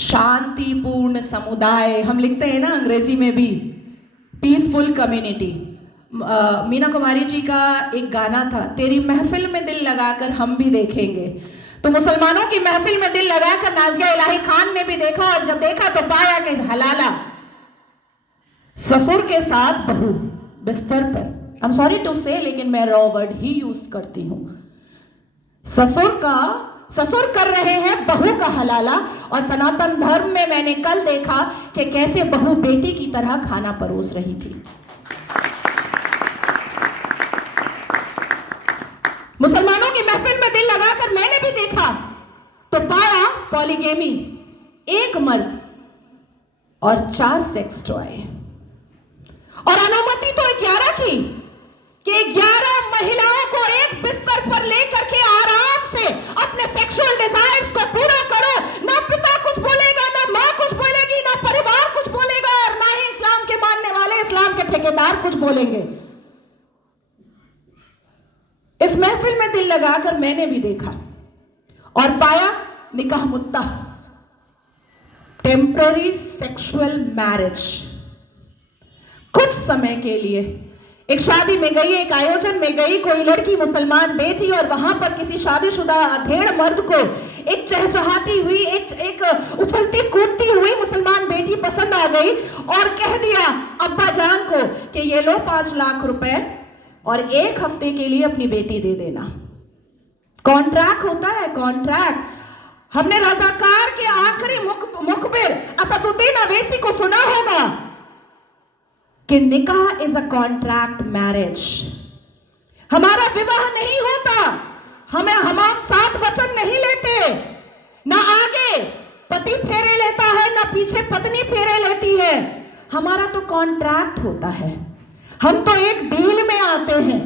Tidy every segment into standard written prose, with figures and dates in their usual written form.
शांतिपूर्ण समुदाय, हम लिखते हैं ना अंग्रेजी में भी, पीसफुल कम्युनिटी। मीना कुमारी जी का एक गाना था, तेरी महफिल में दिल लगाकर हम भी देखेंगे। तो मुसलमानों की महफिल में दिल लगाकर नाज़िया इलाही खान ने भी देखा, और जब देखा तो पाया कि हलाला ससुर के साथ बहू बिस्तर पर, आई एम सॉरी टू से, लेकिन मैं रॉ वर्ड ही यूज करती हूं। ससुर कर रहे हैं बहू का हलाला। और सनातन धर्म में मैंने कल देखा कि कैसे बहू बेटी की तरह खाना परोस रही थी। मुसलमानों की महफिल में दिल लगाकर मैंने भी देखा तो पाया पॉलीगेमी, एक मर्द और 4 सेक्स टॉय। और अनुमति तो 11 की, कि 11 महिलाओं को एक बिस्तर पर लेकर के आराम से अपने सेक्सुअल डिजायर्स को पूरा करो। ना पिता कुछ बोलेगा, ना मां कुछ बोलेगी, ना परिवार कुछ बोलेगा, और ना ही इस्लाम के मानने वाले, इस्लाम के ठेकेदार कुछ बोलेंगे। इस महफिल में दिल लगाकर मैंने भी देखा और पाया निकाह मुत्ता, टेम्पररी सेक्सुअल मैरिज। कुछ समय के लिए एक शादी में गई, एक आयोजन में गई, कोई लड़की मुसलमान बेटी, और वहां पर किसी शादीशुदा अधेड़ मर्द को एक चहचहाती हुई, एक उछलती कूदती हुई मुसलमान बेटी पसंद आ गई और कह दिया अब्बा जान को कि ये लो 5 लाख रुपए और 1 हफ्ते के लिए अपनी बेटी दे देना। कॉन्ट्रैक्ट होता है, कॉन्ट्रैक्ट। हमने रज़ाकार के आखिरी मुखबिर असदुद्दीन अवैसी को सुना होगा कि निकाह इज अ कॉन्ट्रैक्ट मैरिज। हमारा विवाह नहीं होता, हम 7 वचन नहीं लेते, ना आगे पति फेरे लेता है, ना पीछे पत्नी फेरे लेती है। हमारा तो कॉन्ट्रैक्ट होता है, हम तो एक डील में आते हैं।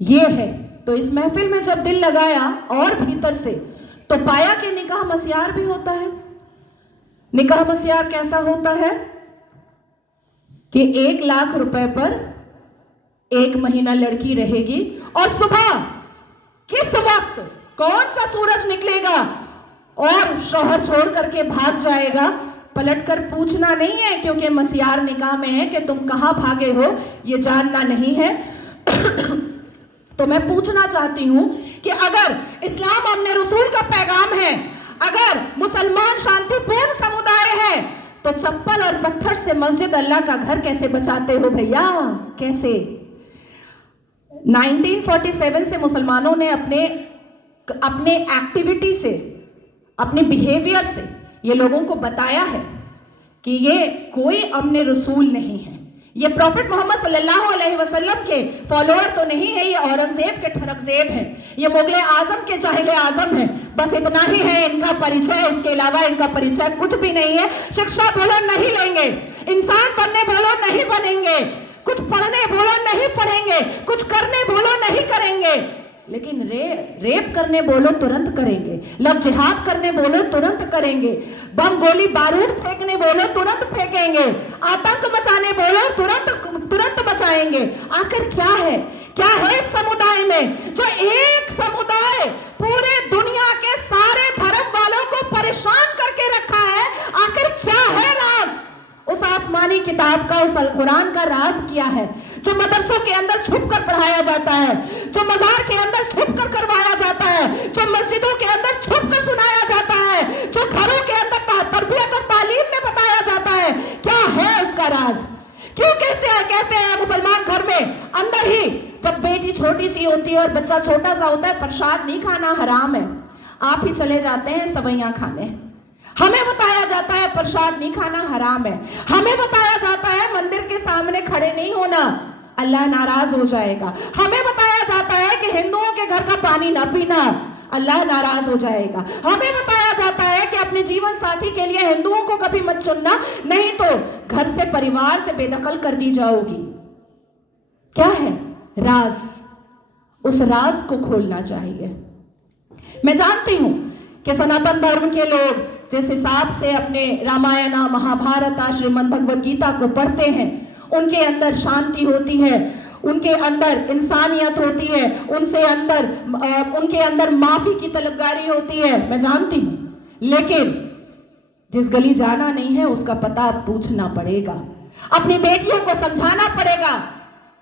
ये है। तो इस महफिल में जब दिल लगाया और भीतर से, तो पाया कि निकाह मस्यार भी होता है। निकाह मस्यार कैसा होता है कि 1 लाख रुपए पर 1 महीना लड़की रहेगी, और सुबह किस वक्त कौन सा सूरज निकलेगा और शौहर छोड़ करके भाग जाएगा, पलटकर पूछना नहीं है, क्योंकि मस्यार निकाह में है कि तुम कहां भागे हो ये जानना नहीं है। तो मैं पूछना चाहती हूं कि अगर इस्लाम अपने रसूल का पैगाम है, अगर मुसलमान शांतिपूर्ण समुदाय है, तो चप्पल और पत्थर से मस्जिद अल्लाह का घर कैसे बचाते हो भैया? कैसे? 1947 से मुसलमानों ने अपने एक्टिविटी से, अपने बिहेवियर से ये लोगों को बताया है कि ये कोई अमने रसूल नहीं है, ये प्रॉफिट मोहम्मद सल्लल्लाहु अलैहि वसल्लम के फॉलोअर तो नहीं है, ये औरंगजेब के ठरकजेब हैं, ये मुगले आजम के जाहिले आजम हैं। बस इतना ही है इनका परिचय, इसके अलावा इनका परिचय कुछ भी नहीं है। शिक्षा बोलो नहीं लेंगे, इंसान बनने बोलो नहीं बनेंगे, कुछ पढ़ने बोलो नहीं पढ़ेंगे, कुछ करने बोलो नहीं करेंगे, लेकिन रेप करने बोलो तुरंत करेंगे, लव जिहाद करने बोलो तुरंत करेंगे, बम गोली बारूद फेंकने बोलो तुरंत फेंकेंगे, आतंक मचाने बोलो तुरंत मचाएंगे। आखिर क्या है इस समुदाय में, जो एक समुदाय पूरे दुनिया के सारे धर्म वालों को परेशान करके रखा है? आखिर क्या है राज उस आसमानी किताब का, उस अल कुरान का? राज क्या है जो मदरसों के अंदर छुप कर पढ़ाया जाता है, जो मजार के अंदर छुप कर करवाया जाता है, जो मस्जिदों के अंदर छुप कर सुनाया जाता है, जो घरों के अंदर तरबियत और तालीम में बताया जाता है? क्या है उसका राज? क्यों कहते हैं मुसलमान घर में अंदर ही, जब बेटी छोटी सी होती है और बच्चा छोटा सा होता है, प्रसाद नहीं खाना हराम है, आप ही चले जाते हैं सवैयां खाने। हमें बताया जाता है प्रसाद नहीं खाना हराम है, हमें बताया जाता है मंदिर के सामने खड़े नहीं होना, अल्लाह नाराज हो जाएगा, हमें बताया जाता है कि हिंदुओं के घर का पानी ना पीना, अल्लाह नाराज हो जाएगा, हमें बताया जाता है कि अपने जीवन साथी के लिए हिंदुओं को कभी मत चुनना, नहीं तो घर से, परिवार से बेदखल कर दी जाओगी। क्या है राज? उस राज को खोलना चाहिए। मैं जानती हूं कि सनातन धर्म के लोग जिस हिसाब से अपने रामायण, महाभारत, श्रीमद् भगवद गीता को पढ़ते हैं, उनके अंदर शांति होती है, उनके अंदर इंसानियत होती है, उनके अंदर माफी की तलबगारी होती है, मैं जानती हूं। लेकिन जिस गली जाना नहीं है उसका पता अब पूछना पड़ेगा। अपनी बेटियों को समझाना पड़ेगा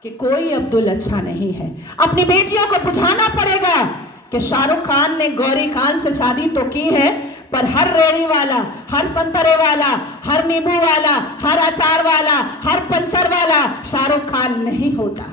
कि कोई अब्दुल अच्छा नहीं है। अपनी बेटियों को बुझाना पड़ेगा कि शाहरुख खान ने गौरी खान से शादी तो की है, पर हर रेड़ी वाला, हर संतरे वाला, हर नींबू वाला, हर अचार वाला, हर पंचर वाला शाहरुख खान नहीं होता।